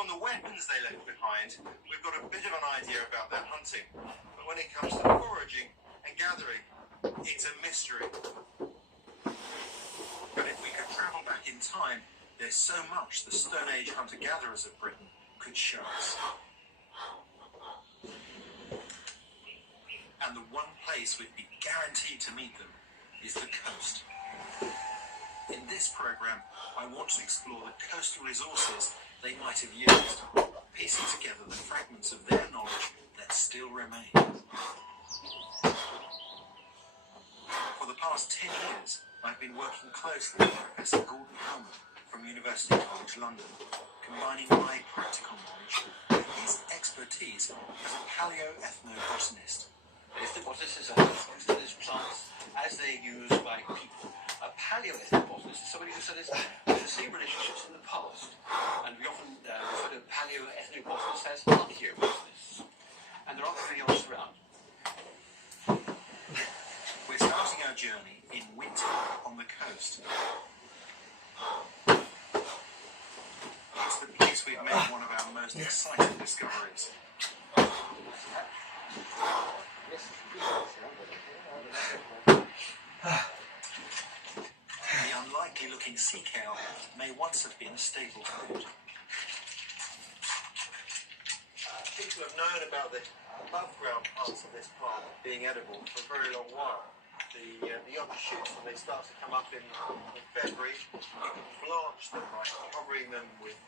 From the weapons they left behind, we've got a bit of an idea about their hunting. But when it comes to foraging and gathering, it's a mystery. But if we could travel back in time, there's so much the Stone Age hunter-gatherers of Britain could show us. And the one place we'd be guaranteed to meet them is the coast. In this programme, I want to explore the coastal resources they might have used, piecing together the fragments of their knowledge that still remain. For the past 10 years, I've been working closely with Professor Gordon Helman from University College London, combining my practical knowledge with his expertise as a paleo-ethnobotanist. Ethnobotanist is a studies plants as they're used by people. A paleo-ethnobotanist is somebody who studies the same relationships in the past, and we often refer to paleo-ethnobotanist as archaeobotanists. And there are three of us around. We're starting our journey in winter on the coast. It's the place we've made one of our most exciting discoveries. The unlikely-looking sea kale may once have been a staple food. People have known about the above-ground parts of this plant being edible for a very long while. The young shoots, when they start to come up in February, you can blanch them by covering them with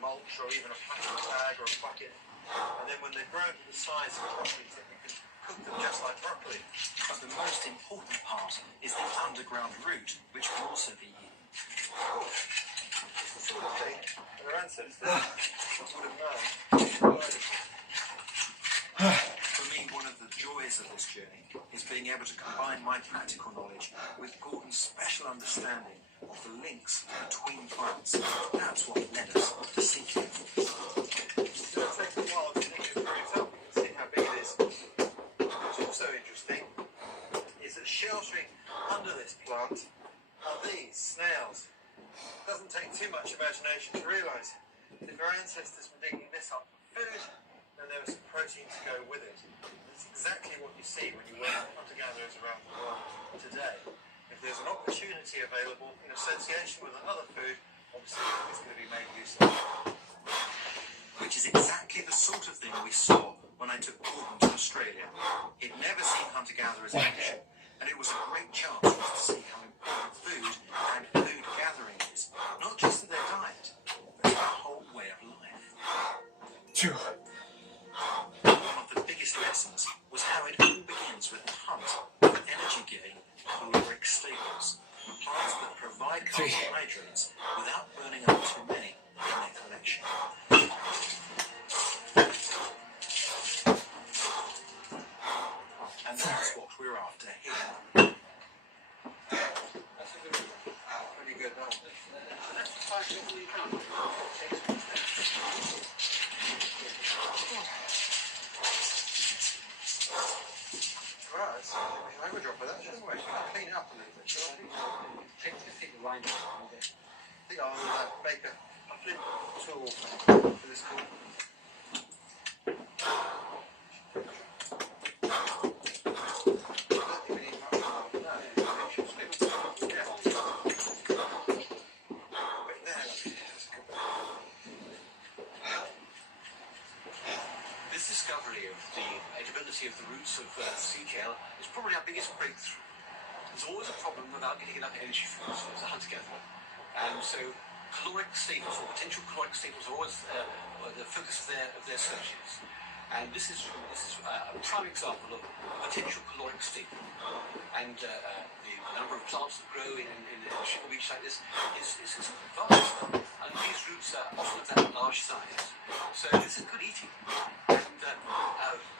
mulch or even a plastic bag or a bucket. And then when they've grown to the size of broccoli, you can cook them just like broccoli. But the most important part is the underground root, which can also be eaten. It's the sort of thing that our ancestors would have known. For me, one of the joys of this journey is being able to combine my practical knowledge with Gordon's special understanding of the links between plants. That's what led us to seek him. It's going to take a while to dig it for yourself. You can see how big it is. What's also interesting is that sheltering under this plant are these snails. It doesn't take too much imagination to realise that if our ancestors were digging this up for food, then there was some protein to go with it. It's exactly what you see when you work with hunter-gatherers around the world today. If there's an opportunity available in association with another food, obviously it's going to be made use of. Which is exactly the sort of thing we saw when I took Gordon to Australia. He'd never seen hunter-gatherers in action, and it was a great chance for us to see how important food and food gathering is, not just to their diet, but to their whole way of life. One of the biggest lessons was how it all begins with the hunt for energy-giving caloric staples, plants that provide carbohydrates without burning up too many in their collection. And that's what we're after here. That's a good one. Pretty good. That's the 5 minutes you count. I have a drop of that, shouldn't we? Clean it up a little bit. Take the rind off. I think I'll make a flint tool for this tool. This discovery of the edibility of the roots of sea kale is probably our biggest breakthrough. There's always a problem without getting enough energy from it as a hunter-gatherer. And so caloric staples or potential caloric staples are always the focus of their searches. And this is a prime example of a potential caloric staple. And the number of plants that grow in a sugar beach like this is vast. And these roots are often of that large size. So this is good eating. And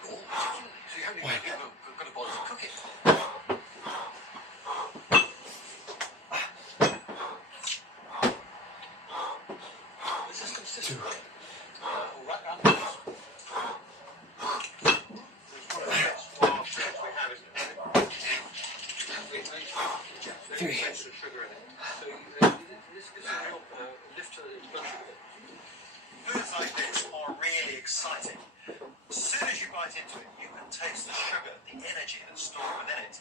raw particularly. So you haven't even got to bother to cook it. This is consistent. Right round the house. Three. Extra sugar in it. So this gives a real lift to the blood sugar. Food exciting. As soon as you bite into it, you can taste the sugar, the energy that's stored within it.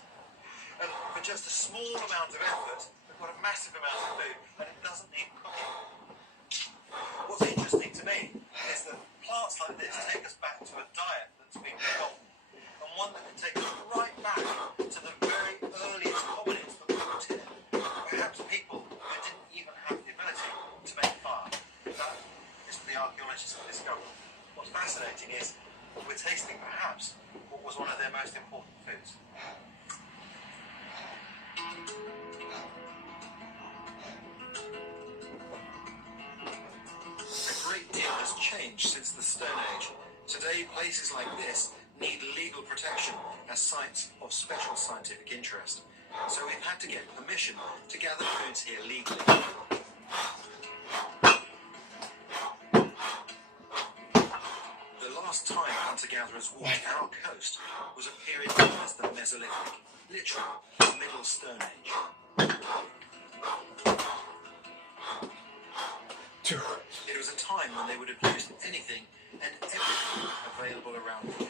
And for just a small amount of effort, we've got a massive amount of food, and it doesn't need cooking. What's interesting to me is that plants like this take us back to a diet that's been forgotten, and one that can take us right back to the very earliest hominids that walked here. Perhaps people who didn't even have the ability to make fire. That is for the archaeologists to discover. What's fascinating is we're tasting perhaps what was one of their most important foods. A great deal has changed since the Stone Age. Today, places like this need legal protection as sites of special scientific interest. So we've had to get permission to gather foods here legally. The last time hunter-gatherers walked our coast was a period known as the Mesolithic, literally the Middle Stone Age. It was a time when they would have used anything and everything available around them.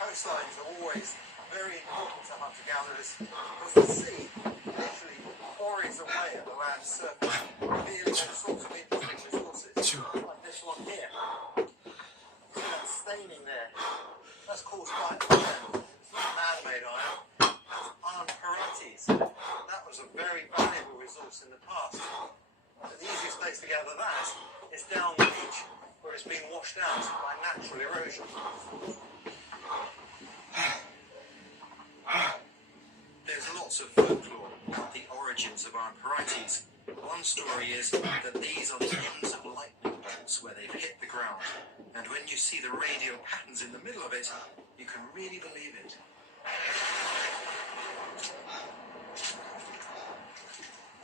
Coastlines are always very important to hunter-gatherers because the sea literally quarries away at the land's surface, revealing all sorts of interesting resources, like this one here. See that staining there? That's caused by iron. It's not man-made iron. That's iron pyrites. That was a very valuable resource in the past. But the easiest place to gather that is down the beach, where it's been washed out by natural erosion. There's lots of folklore about the origins of iron pyrites. One story is that these are the ends of lightning bolts where they've hit the ground, and when you see the radial patterns in the middle of it, you can really believe it.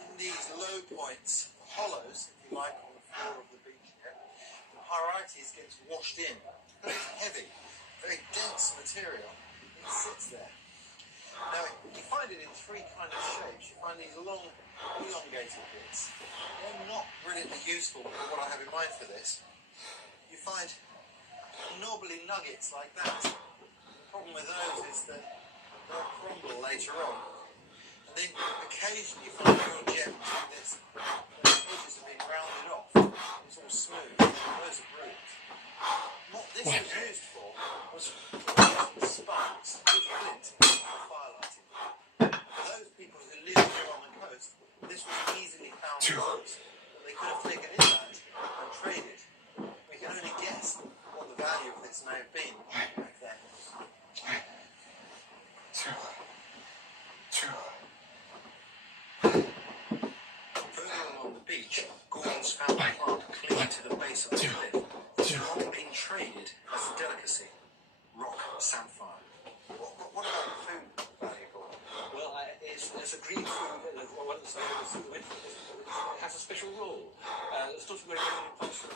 In these low points, hollows, if you like, on the floor of the beach here, the pyrites gets washed in. It's heavy, very dense material, and it sits there. Now, you find it in three kind of shapes. You find these long, elongated bits. They're not brilliantly useful for what I have in mind for this. You find knobbly nuggets like that. The problem with those is that they'll crumble later on. And then occasionally you find real gems like this. The edges have been rounded off. It's all smooth. Those are bruised. What this was used for was sparks with flint for firelighting. For those people who live here on the coast, this was easily found resource that they could have taken in that and traded. We can only guess what the value of this may have been back then. Further along the beach, Gordon's found a plant clinging to the base of the cliff. It's long been traded as a delicacy. Rock samphire. What about the food value, Gordon? Well, it's a green food, it has a special role. It's not very important for the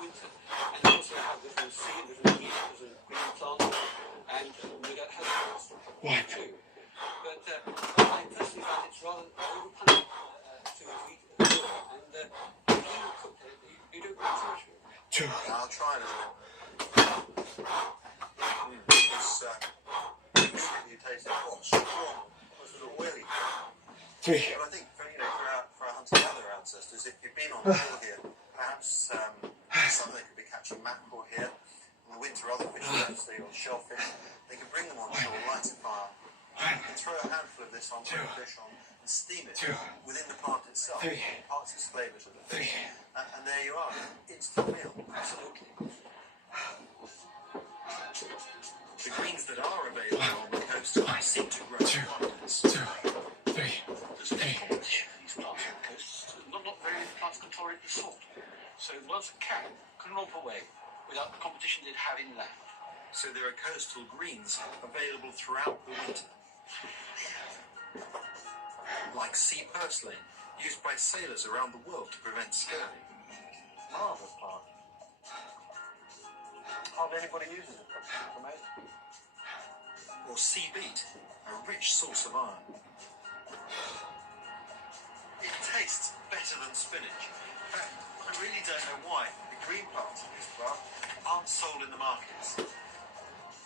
winter, and we also have vitamin C, vitamin E, there's a green plant, and we don't have it too. But I personally find it's rather overpowering to eat raw, and when you cook it, you don't get too much of it. I'll try it a little. It's immediately tasted strong, almost a little oily. But I think for our hunter-gatherer ancestors, if you've been on the hill here, perhaps some they could be catching mackerel here. In the winter, other fish, obviously, or shellfish. They can bring them on shore, light a fire. You can throw a handful of this on, put a fish on, and steam it within the plant itself. It imparts its flavour to the fish. And there you are, instant meal. Absolutely. The greens that are available on the coast seem to grow in abundance. There's no competition for these plants on the coast. Not very many plants can tolerate the salt. So the ones that can romp away without the competition they'd have inland. So there are coastal greens available throughout the winter. Like sea purslane, used by sailors around the world to prevent scurvy. Marvellous plant. Hardly anybody uses it for me. Or sea beet, a rich source of iron. It tastes better better than spinach. In fact, I really don't know why the green parts of this plant aren't sold in the markets.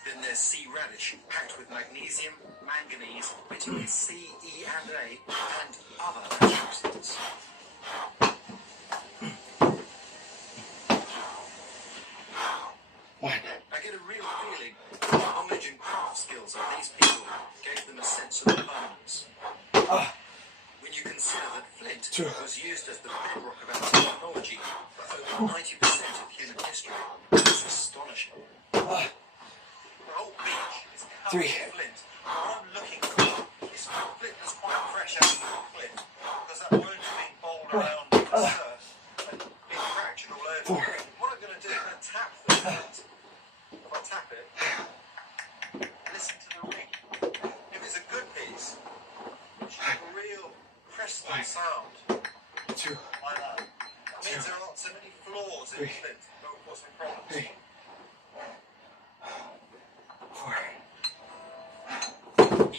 Then there's sea radish, packed with magnesium, manganese, vitamins C, E and A, and other antioxidants. I get a real feeling that the knowledge and craft skills of these people gave them a sense of permanence. When you consider that flint was used as the bedrock of our technology for over 90% of human history, it's astonishing. The whole beach is covered in flint. What I'm looking for is flint that's quite fresh out of the flint, because that won't have been bowled around with the surf and been fractured all over. What I'm going to do is I'm going to tap the flint. If I tap it, listen to the ring. If it's a good piece, it should have a real crystal sound. Like that. It means there are not so many flaws in flint. Don't cause some problems.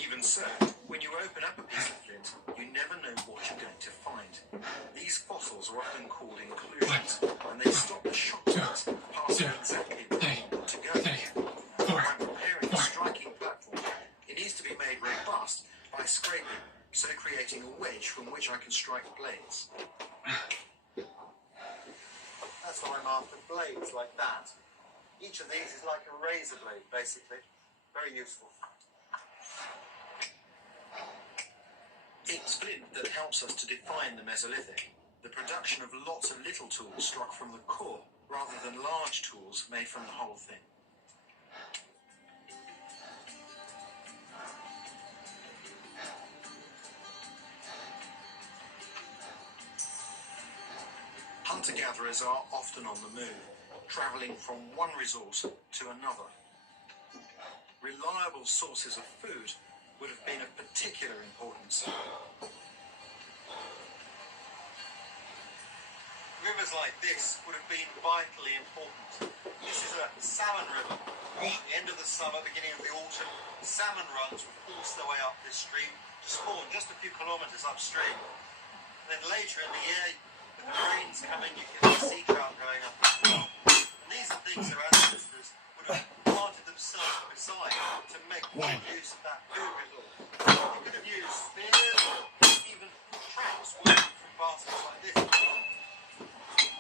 Even so, when you open up a piece of flint, you never know what you're going to find. These fossils are often called inclusions, and they stop the shock waves passing exactly where they want to go. When preparing a striking platform, it needs to be made robust by scraping, so creating a wedge from which I can strike blades. That's why I'm after blades like that. Each of these is like a razor blade, basically. Very useful. It's flint that helps us to define the Mesolithic, the production of lots of little tools struck from the core, rather than large tools made from the whole thing. Hunter-gatherers are often on the move, travelling from one resource to another. Reliable sources of food would have been of particular importance. Rivers like this would have been vitally important. This is a salmon river. At the end of the summer, beginning of the autumn, salmon runs would force their way up this stream to spawn just a few kilometres upstream. And then later in the year, with the rains coming, you get the sea trout going up as well. And these are things their ancestors would have planted themselves beside to make good use of that food resource. They could have used spears or even traps working from baskets like this.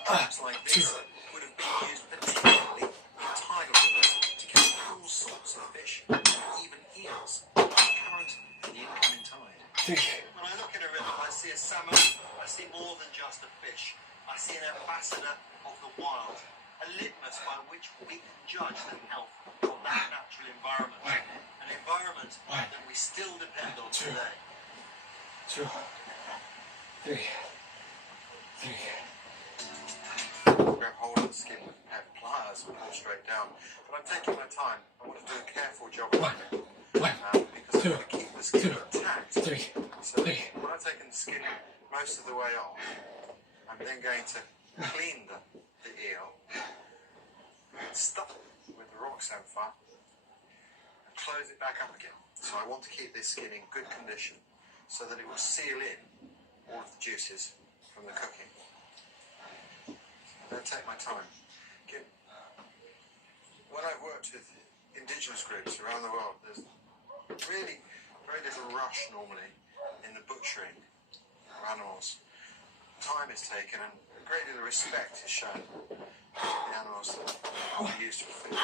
Traps like this would have been used particularly in tidal rivers to catch all sorts of fish, even eels, the current and the incoming tide. When I look at a river, I see a salmon, I see more than just a fish. I see an ambassador of the wild, a litmus by which we can judge the health of that natural environment, an environment that we still depend on today. Grab hold of the skin with a pair of pliers and pull straight down. But I'm taking my time. I want to do a careful job of it. Because I want to keep the skin intact. So when I've taken the skin most of the way off, I'm then going to clean the eel, stuff it with the rock samphire, and close it back up again. So I want to keep this skin in good condition so that it will seal in all of the juices from the cooking. I'm going to take my time. When I've worked with indigenous groups around the world, there's really very little rush normally in the butchering of animals. Time is taken and a great deal of respect is shown to the animals that are used for food.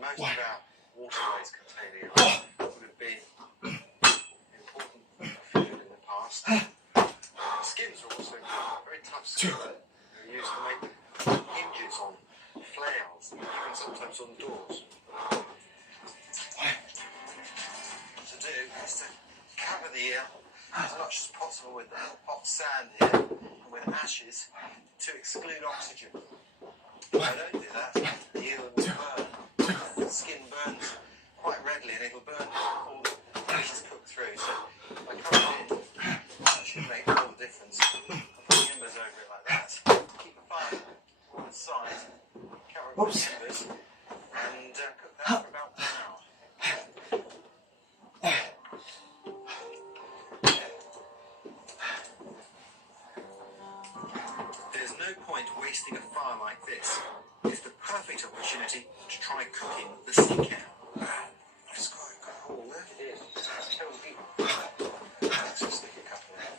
Most of our waterways containing eel would have been important food in the past. The skins are also very tough skins that are used to make hinges on flails, even sometimes on doors. What to do is to cover the eel as much as possible with the hot sand here and with ashes to exclude oxygen. If I don't do that, the eel will burn. The skin burns quite readily and it'll burn before the fish is cooked through. So if I cover it in, that should make all the difference. I put embers over it like that. Keep the fire on the side, cover it with embers, and cook that for about 1 hour. opportunity to try cooking the sea cow. It's quite a good haul there. It is. Let's just stick a couple in.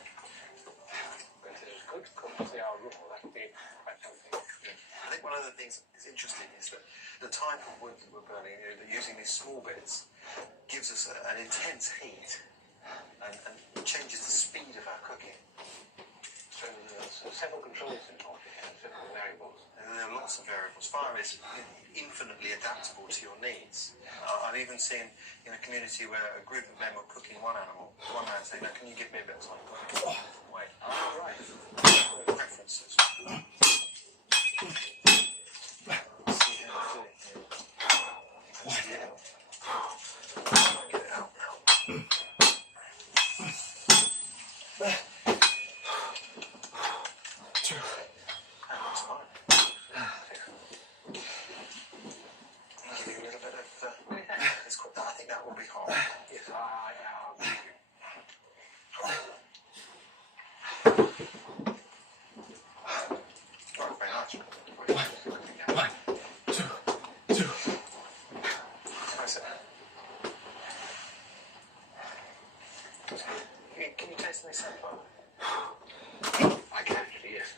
But it's good because they are raw. That's something. I think one of the things that's interesting is that the type of wood that we're burning, using these small bits, gives us an intense heat and changes the speed of our cooking. So there's several controls involved here, several variables. And there are lots of variables. Fire is infinitely adaptable to your needs. I've even seen in a community where a group of men were cooking one animal, one man saying, "No, can you give me a bit of time?" Wait. Oh, right. Preferences. See how we're doing here. Get it out now. That looks fine. I'll give you a little bit of. I think that will be hard. Yes. Right, very much. One, two. How's it? Can you taste any sunflower? I can actually, yes.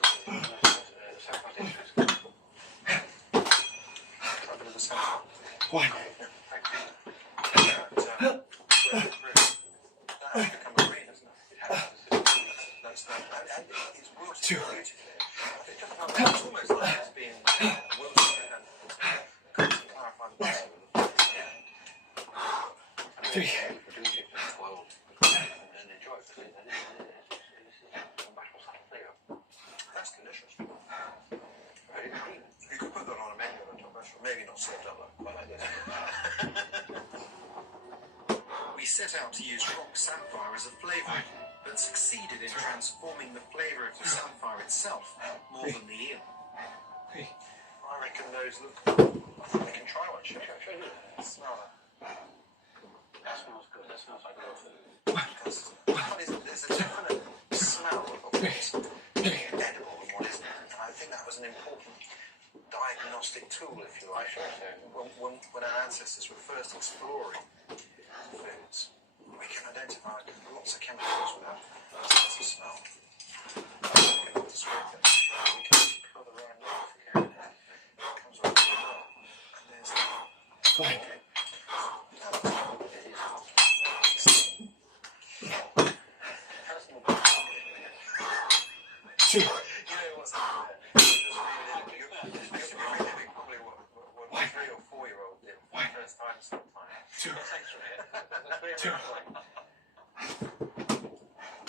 Sunflower is interesting. Try a bit of the sunflower. One. That has become a green, hasn't it? It has. That's not. And it's wilted beautifully. It's almost like it's being wilted and got to clarify the bottom. Three. Produce it and boil and enjoy it. And this is a much more subtle flavour. That's delicious. Very green. You could put that on a menu on top, actually. Maybe not served up quite like this. We set out to use rock samphire as a flavour, but succeeded in transforming the flavour of the samphire itself more than the eel. Three. I reckon those look. I think we can try one, shall we? Show you. Smell that. That smells good. That smells like real food. There's a definite smell of what's edible and what isn't. And I think that was an important diagnostic tool, if you like, when our ancestors were first exploring foods. We can identify lots of chemicals with that sense of smell. We can peel the rind off. It comes off really well. And there's that. One. Two. You know what's happened there? You're reliving probably what 3 or 4-year-old did for the first time sometime. Two. Thanks for it. Two.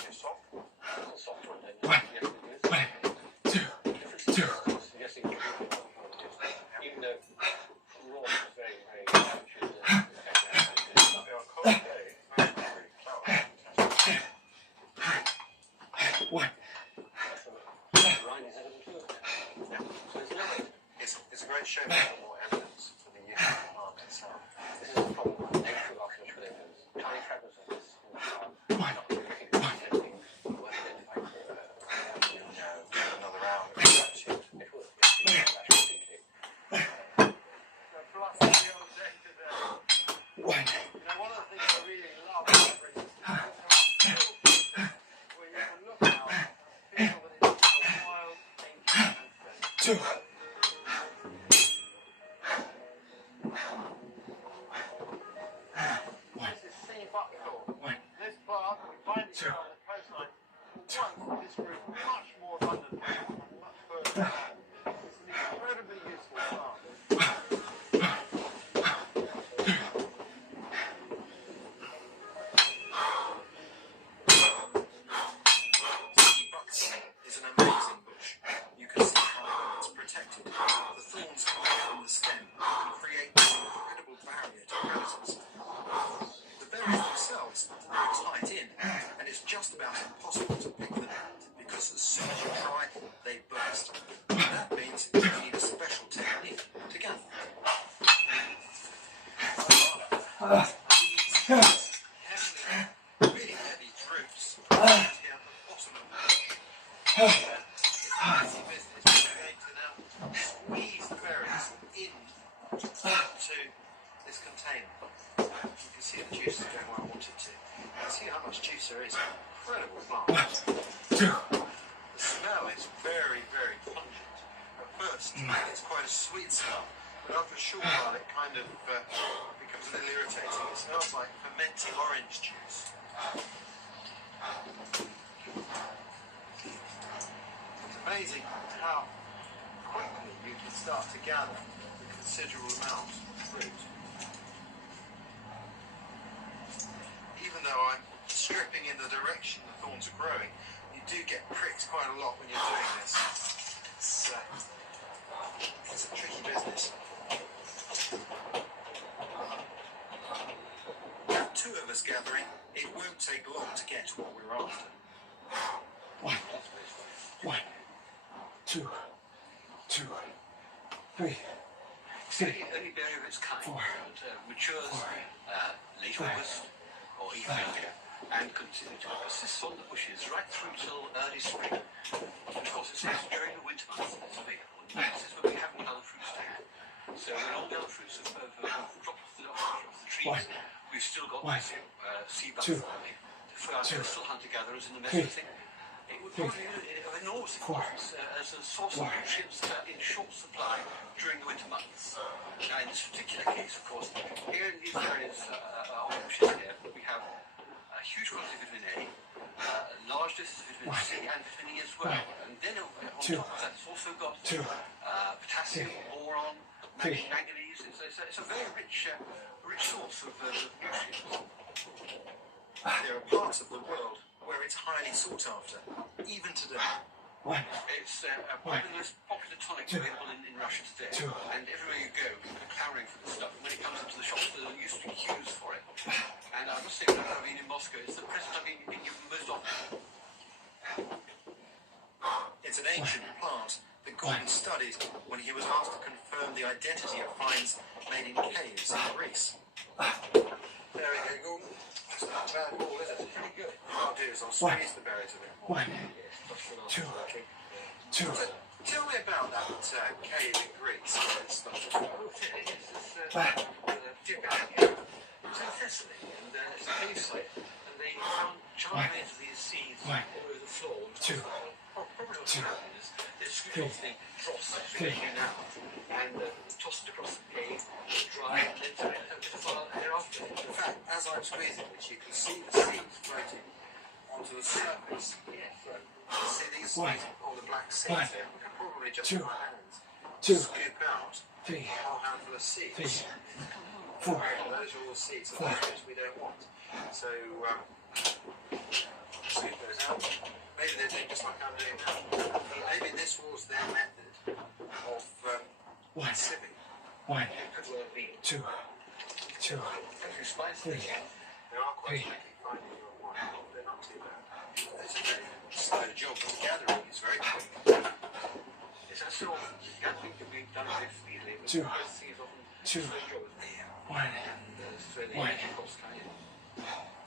You're soft. It's a soft one. One. Yes, it is. One. Two. Two. Yes, it is. Even though raw is very, very captured. On a cold day, it's very fantastic. One. Rind is edible too. Yeah. So it's lovely. It's a great show for more evidence for the use of the plant itself. This is the problem with native artificial evidence. Tiny fragments of this in the plant. One. Not really anything worth identifying for Another hour. Actually. it would. Yes, actually, deeply. One. You know, one of the things I really love about Britain is where you can look out and feel that it's a wild, ancient country. Two. One. This is sea buckthorn. One. This plant, we find it on the coastline. Once this grew much more abundantly, much further down. It's an incredibly useful plant. Sea buckthorn is an amazing bush. You can see how it's protected. The thorns come out from the stem and create this incredible barrier to predators. The berries themselves are tight in, and it's just about impossible to pick them because as soon as you try, they burst. That means you need a special technique to gather them. These really heavy droops here at the bottom of the bush. It's easy business. We're going to now squeeze the berries in to this container. You can see the juice is going where I want it to. You can see how much juice there is. Incredible plant. 1, 2. The smell is very, very pungent. At first, it's quite a sweet smell, but after a short while, it kind of becomes a little irritating. It smells like fermenting orange juice. It's amazing how quickly you can start to gather a considerable amount of fruit. Even though I'm stripping in the direction the thorns are growing, you do get pricked quite a lot when you're doing this. It's a tricky business. With 2 of us gathering, it won't take long to get to what we're after. 1, 1, 2, 2, 3, It's the only berry of its kind. 4, It matures 4, late 5, August or even earlier and continue to persist on the bushes right through till early spring. And of course, it's during the winter months that it's available. And this is when we haven't got other fruits to hand. So when all the other fruits have dropped off the trees, we've still got sea bugs for our coastal hunter-gatherers in the Mesothing. It would probably be of enormous importance as a source of nutrients in short supply during the winter months. Now, in this particular case, of course, here in these areas on the bushes here, we have a huge quantity of vitamin A, large doses of vitamin C and vitamin E as well. And then on top of that, it's also got potassium, boron, manganese. It's a very rich source of nutrients. There are parts of the world where it's highly sought after, even today. 1, It's probably the most popular tonic available in Russia today. And everywhere you go, people are clamouring for this stuff. And when it comes into the shops, there used to be queues for it. And I must say, when I've been in Moscow, it's the present I've been given most often. It's an ancient plant that Gordon studied when he was asked to confirm the identity of finds made in caves in Greece. There we go, Gordon. It's not bad at all, is it? It's pretty good. What I'll do is I'll squeeze the berries a bit more. 1, 2, 2. Tell me about that cave in Greece. It's in Thessaly, and it's a cave site, and they found giant remains of these seeds all over the floor. Probably what's happened is they scooped off the dross that's been now, and tossed it across the cave, dry, and then turned it into fire thereafter. In fact, as I'm squeezing this, you can see the seeds floating onto the surface. You see these all the black seeds there. We can probably just with my hands scoop out a whole handful of seeds. 4. Those are all seeds of those we don't want. So, scoop those out. Maybe they're doing just like I'm doing now. Maybe this was their method of sieving. 1, It could well be. 2, 2, Country spice. 3, They are quite tricky finding your wine. They're not too bad. It's a very slow job. The gathering is very quick. It's a sort of gathering can be done very speedily, but 2, most things often 2, slow job. 1.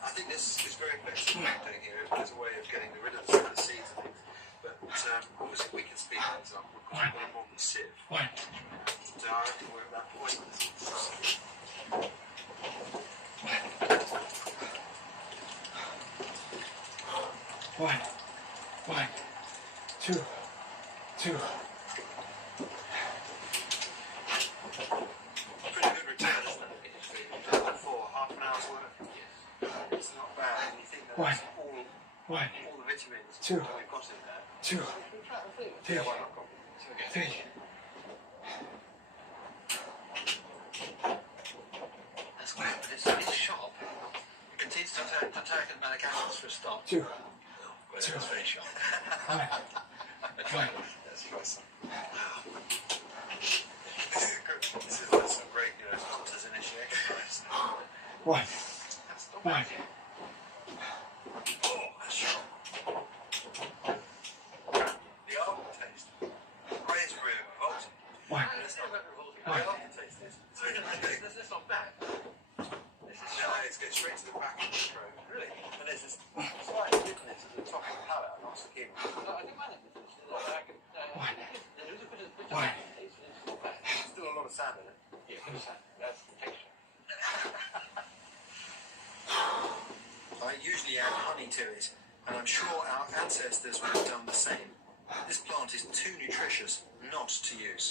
I think this is very effective doing here as a way of getting rid of some of the seeds and things. But obviously we can speed things up. We've got a modern sieve. 1. So I reckon we're at that point. 1, 1, 2, 2. Pretty good return, isn't it? It is really good. For half an hour's work. It's not bad. And you think that that's all the vitamins that we've got in there. 2, 3, 3. That's great, but it's sharp. It contains tartaric and malic acids for a start. 2, It's very sharp. 1. That's nice. This is like some great, hunters initiate exercise. 1, That's not 1. bad. Oh, that's sharp. The aftertaste. It's really revolting. 1. It's not that revolting. The aftertaste is. That's not bad. This is No, sharp. it's going straight to the back of the throat. Really? And there's this slight bitterness at the top of the palate. I'm not so keen on it. No, I don't mind it. There is a bit of One. taste, but it's not bad. There's still a lot of sand in it. Yeah, understand. That's the texture. I usually add honey to it, and I'm sure our ancestors would have done the same. This plant is too nutritious not to use.